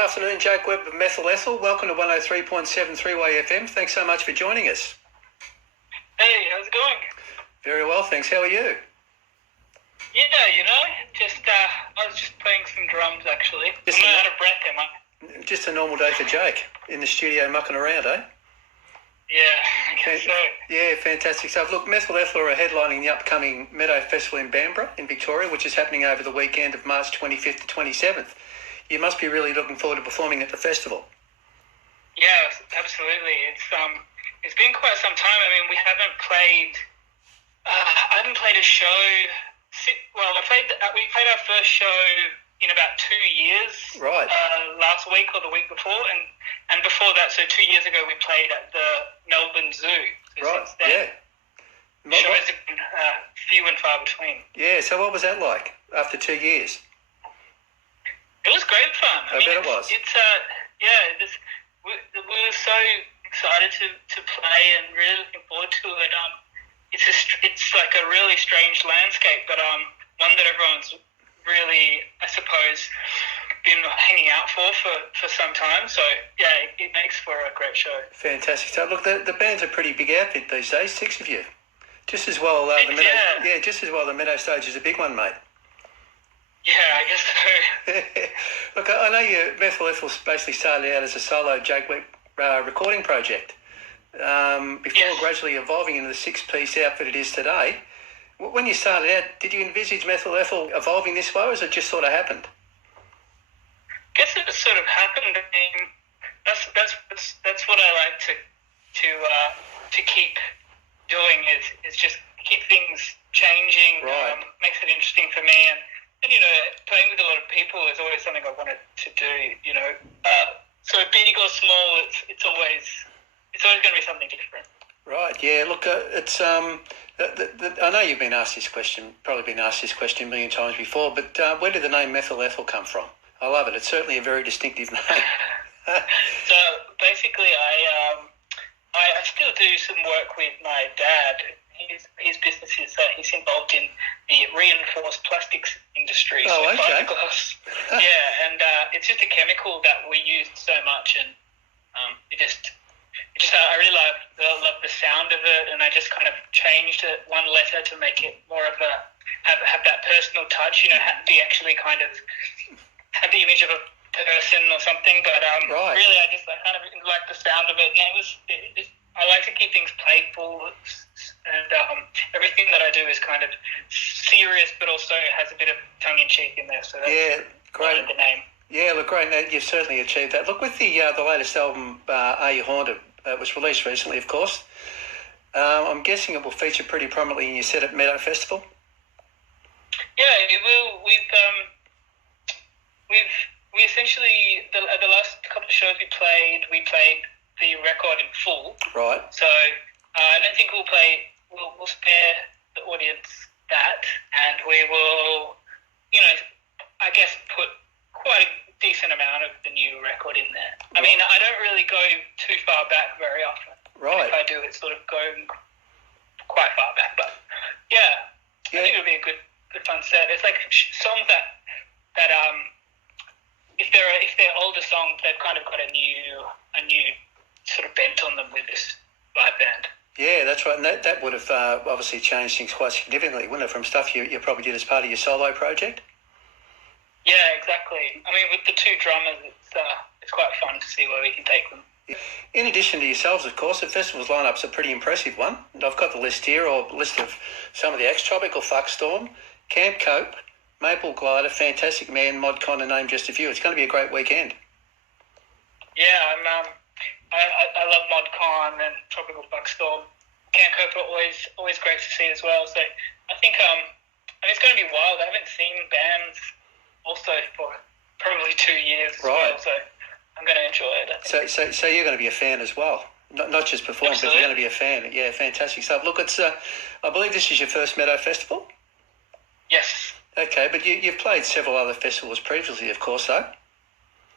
afternoon, Jake Webb of Methyl Ethyl. Welcome to 103.7 3-Way FM. Thanks so much for joining us. Hey, how's it going? Very well, thanks. How are you? Yeah, I was just playing some drums actually. I'm not out of breath, am I? Just a normal day for Jake in the studio mucking around, eh? Yeah, I guess so. Yeah, fantastic stuff. Look, Methyl Ethyl are headlining the upcoming Meadow Festival in Bamborough in Victoria, which is happening over the weekend of March 25th to 27th. You must be really looking forward to performing at the festival. Yeah, absolutely. It's been quite some time. I mean, we haven't played. I haven't played a show. We played our first show in about 2 years. Right. Last week or the week before, and before that, so 2 years ago, we played at the Melbourne Zoo. So right. Since then, shows have been few and far between. Yeah. So what was that like after 2 years? It was great fun. I bet it was. We were so excited to play and really looking forward to it. It's like a really strange landscape, but one that everyone's really, I suppose, been hanging out for some time. So yeah, it makes for a great show. Fantastic stuff. Look, the band's a pretty big outfit these days. 6 of you. Just as well. Just as well. The Meadow stage is a big one, mate. Yeah, I guess so. Look, I know Methyl Ethyl basically started out as a solo Jake Webb recording project before gradually evolving into the 6-piece outfit it is today. When you started out, did you envisage Methyl Ethyl evolving this way, or has it just sort of happened? I guess it sort of happened. I mean, that's what I like to keep doing is just keep things changing. Right. Makes it interesting for me, and playing with a lot of people is always something I wanted to do. So big or small, it's always going to be something different. Right. Yeah. Look, it's I know you've been asked this question, probably been asked this question a million times before, but where did the name Methyl Ethyl come from? I love it. It's certainly a very distinctive name. So basically, I still do some work with my dad. His business is he's involved in the reinforced plastics industry. Oh, so okay. Fiberglass. Yeah, and it's just a chemical that we use so much, and I really love the sound of it, and I just kind of changed it one letter to make it more of a have that personal touch. Be actually kind of have the image of a person or something. But right. Really, I kind of like the sound of it, and I like to keep things playful, and everything that I do is kind of serious, but also has a bit of tongue-in-cheek in there. So that's great. The name. Yeah, look, great. Now, you've certainly achieved that. Look, with the latest album, Are You Haunted, was released recently, of course. I'm guessing it will feature pretty prominently in your set at Meadow Festival. Yeah, it will. We essentially the last couple of shows we played the record in full. Right. So I don't think we'll spare the audience that, and we will, I guess put quite a decent amount of the new record in there. I mean, I don't really go too far back very often. Right. If I do, it's sort of going quite far back, but yeah. I think it'll be a good fun set. It's like songs that if they're older songs, they've kind of got a new sort of bent on them with this live band. Yeah, that's right. And that would have obviously changed things quite significantly, wouldn't it, from stuff you probably did as part of your solo project? Yeah, exactly. I mean, with the two drummers, it's quite fun to see where we can take them. In addition to yourselves, of course, the festival's lineup's a pretty impressive one. I've got the list here, or list of some of the acts: Tropical Fuckstorm, Camp Cope, Maple Glider, Fantastic Man, Modcon, to name just a few. It's going to be a great weekend. Yeah, I love Modcon and Tropical Fuckstorm. Camp Cope are always great to see as well. So I think it's going to be wild. I haven't seen bands also for probably 2 years as well. So I'm going to enjoy it. So you're going to be a fan as well, not just perform, but you're going to be a fan. Yeah, fantastic stuff. Look, it's I believe this is your first Meadow Festival. Yes. Okay, but you've played several other festivals previously, of course, though.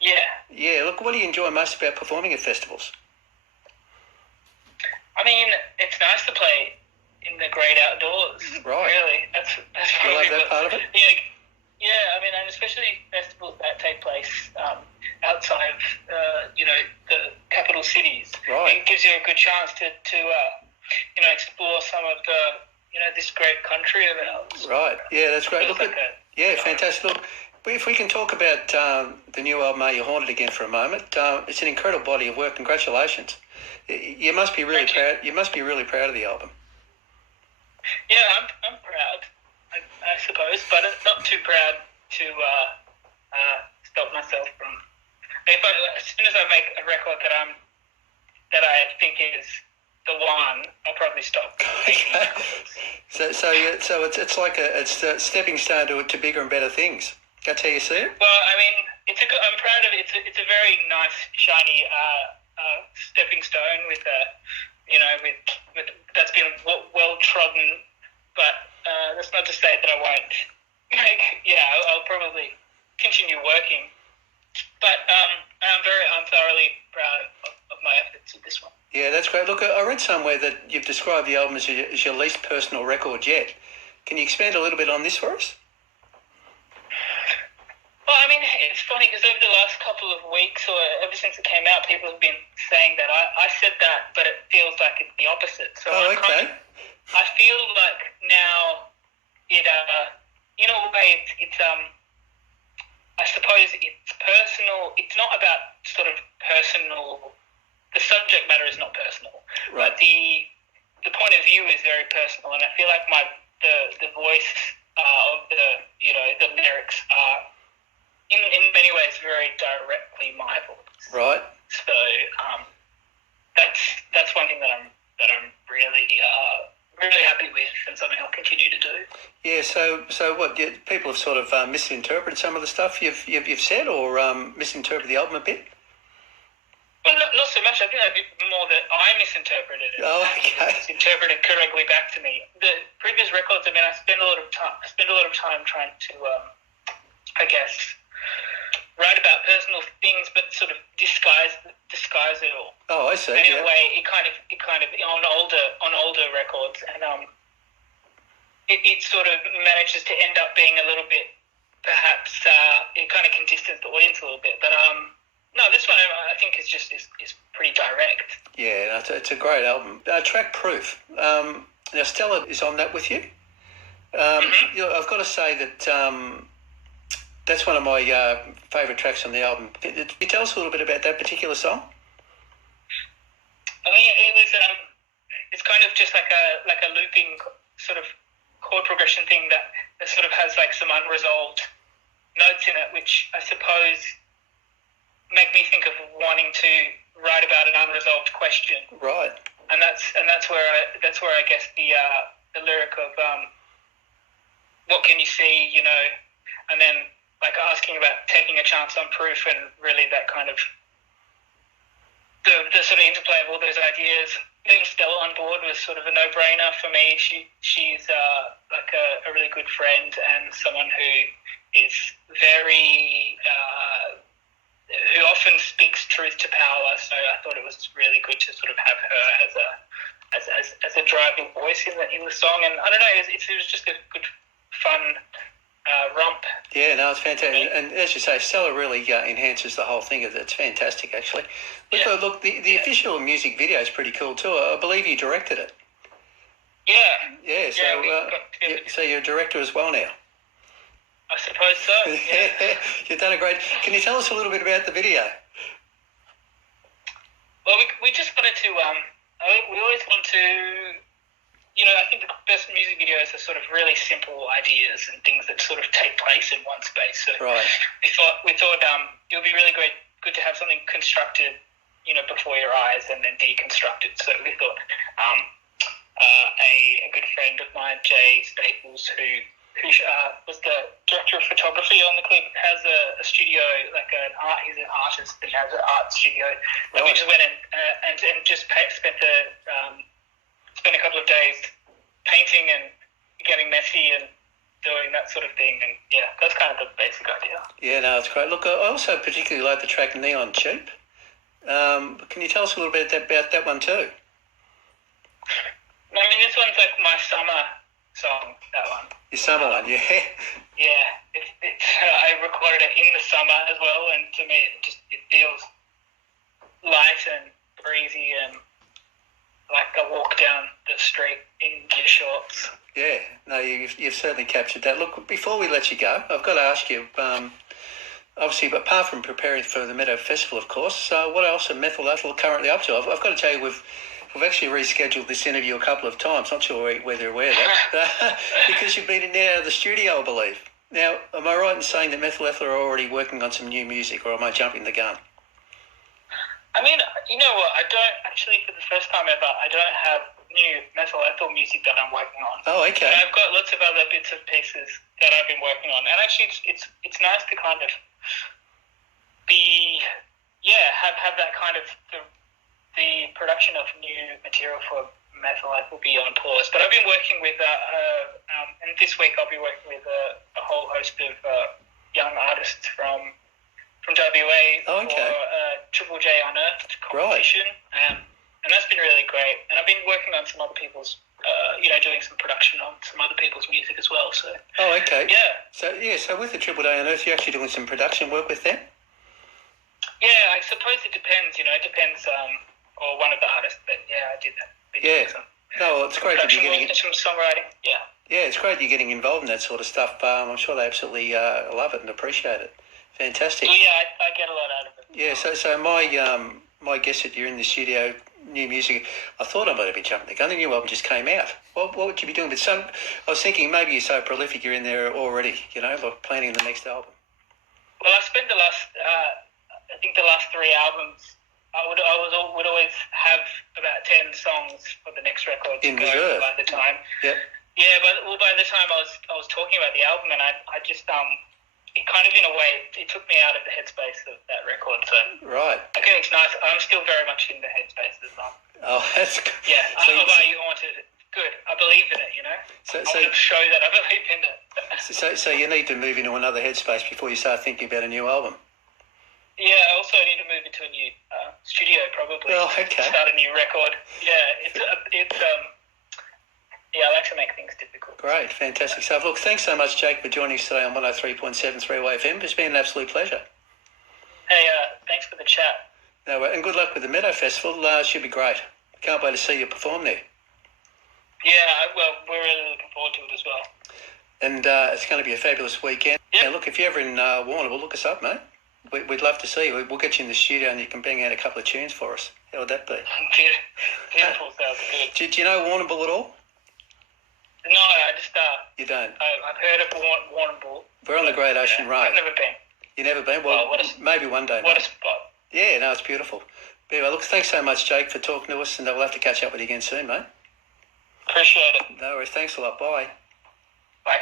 Yeah. Yeah. Look, what do you enjoy most about performing at festivals? I mean, it's nice to play in the great outdoors. Right. Really, that's probably that part of it. Yeah. I mean, and especially festivals that take place outside gives you a good chance to explore some of the this great country of ours. Right. Yeah, that's great. Look, fantastic. Look, if we can talk about the new album, Are You Haunted Again, for a moment, it's an incredible body of work. Congratulations. You must be really proud. You must be really proud of the album. Yeah, I'm proud, I suppose, but not too proud to stop myself from. As soon as I make a record that I think is the one, I'll probably stop. Okay. So it's like a stepping stone to bigger and better things. That's how you see it. Well, I mean, I'm proud of it. It's a very nice, shiny stepping stone with that's been well trodden. But that's not to say that I won't. I'll probably continue working. But I'm thoroughly proud of my efforts with this one. Yeah, that's great. Look, I read somewhere that you've described the album as your least personal record yet. Can you expand a little bit on this for us? Well, I mean, it's funny because over the last couple of weeks, or ever since it came out, people have been saying that I said that, but it feels like it's the opposite. So okay. I feel like now it, in a way, it's I suppose it's personal. It's not about sort of personal. The subject matter is not personal, right. But the point of view is very personal, and I feel like the voice of the lyrics are in many ways very directly my voice. Right. So that's one thing that I'm really really happy with, and something I'll continue to do. Yeah. So what? People have sort of misinterpreted some of the stuff you've said, or misinterpreted the album a bit. Well, not so much. I think that'd be more that I misinterpreted it. Oh, okay. It's interpreted correctly back to me. The previous records, I mean, I spend a lot of time trying to, I guess, write about personal things, but sort of disguise it all. Oh, I see. And in a way, it kind of on older records, and it sort of manages to end up being a little bit, perhaps, it kind of can distance the audience a little bit, but no, this one I think is pretty direct. Yeah, it's a great album. Track Proof. Now Stella is on that with you. I've got to say that that's one of my favourite tracks on the album. Can you tell us a little bit about that particular song? I mean, it was it's kind of just like a looping sort of chord progression thing that sort of has like some unresolved notes in it, which I suppose make me think of wanting to write about an unresolved question. Right. And that's where I guess the lyric of what can you see, and then like asking about taking a chance on proof, and really that kind of the sort of interplay of all those ideas. Getting Stella on board was sort of a no-brainer for me. She's like a really good friend and someone who is very who often speaks truth to power. So I thought it was really good to sort of have her as a driving voice in the song. And I don't know, it was just a good fun romp. Yeah, no, it's fantastic. And as you say, Stella really enhances the whole thing. It's fantastic, actually. Look, the official music video is pretty cool too. I believe you directed it. Yeah. Yeah. So you're a director as well now. I suppose so. Yeah. You've done a great. Can you tell us a little bit about the video? Well, we just wanted to. We always want to. I think the best music videos are sort of really simple ideas and things that sort of take place in one space. So right. we thought it would be really good to have something constructed, before your eyes and then deconstructed. So we thought a good friend of mine, Jay Staples, who was the director of photography on the clip, has a studio, he's an artist and has an art studio. Right. And we just went in and just spent a couple of days painting and getting messy and doing that sort of thing. And yeah, that's kind of the basic idea. Yeah, no, it's great. Look, I also particularly like the track Neon Cheap. Can you tell us a little bit about that one too? I mean, this one's like my summer song, that one. Your summer one, yeah. Yeah, I recorded it in the summer as well, and to me it feels light and breezy and like a walk down the street in your shorts. Yeah, no, you've certainly captured that. Look, before we let you go, I've got to ask you, obviously, but apart from preparing for the Meadow Festival, of course, what else are Methyl Ethel currently up to? I've got to tell you, we've actually rescheduled this interview a couple of times. Not sure whether you're aware of that, because you've been in and out of the studio, I believe. Now, am I right in saying that Methyl Ethel are already working on some new music, or am I jumping the gun? I mean, you know what? I don't actually, for the first time ever, I don't have new Methyl Ethel music that I'm working on. Oh, okay. And I've got lots of other bits and pieces that I've been working on, and actually, it's nice to kind of have that kind of the production of new material for Methyl Ethel be on pause. But I've been working with, and this week I'll be working with a whole host of young artists from WA Oh, okay. for Triple J Unearthed competition, and that's been really great. And I've been working on some other people's, doing some production on some other people's music as well. So. Oh, okay. Yeah. So with the Triple J Unearthed, you're actually doing some production work with them? Yeah, I suppose it depends. It depends. Or one of the artists, but yeah, I did that. Yeah. No, well, it's great that you're getting some songwriting. Yeah. Yeah, it's great you're getting involved in that sort of stuff. I'm sure they absolutely love it and appreciate it. Fantastic. Well, yeah, I get a lot out of it. Yeah, so my guess that you're in the studio, new music. I thought I might have been jumping the gun. The new album just came out. What would you be doing? But I was thinking maybe you're so prolific you're in there already. Like planning the next album. Well, I spent the last 3 albums. I would always have about 10 songs for the next record to in go reserve by the time. Yep. Yeah, but by the time I was talking about the album, and I just it kind of in a way it took me out of the headspace of that record. So right. I think it's nice. I'm still very much in the headspace as well. Oh, that's good. Yeah, I want to. Good. I believe in it. So I want to show that I believe in it. So you need to move into another headspace before you start thinking about a new album. Yeah, I also need to move into a new studio probably. Oh, okay. Start a new record. Yeah, it's I like to make things difficult. Great, fantastic stuff. Look, thanks so much, Jake, for joining us today on 103.7 Three-Way FM. It's been an absolute pleasure. Hey, thanks for the chat. No, and good luck with the Meadow Festival. Should be great. Can't wait to see you perform there. Yeah, well, we're really looking forward to it as well. And it's going to be a fabulous weekend. Yep. Yeah, look, if you're ever in Warrnambool, look us up, mate. We'd love to see you. We'll get you in the studio and you can bang out a couple of tunes for us. How would that be? Beautiful, sounds good. Do you know Warrnambool at all? No, I just You don't? I've heard of Warrnambool. We're on the Great Ocean Road. I've never been. You never been? Well, maybe one day. What mate. a spot. Yeah, no, it's beautiful. But anyway, look, thanks so much, Jake, for talking to us, and we'll have to catch up with you again soon, mate. Appreciate it. No worries. Thanks a lot. Bye. Bye.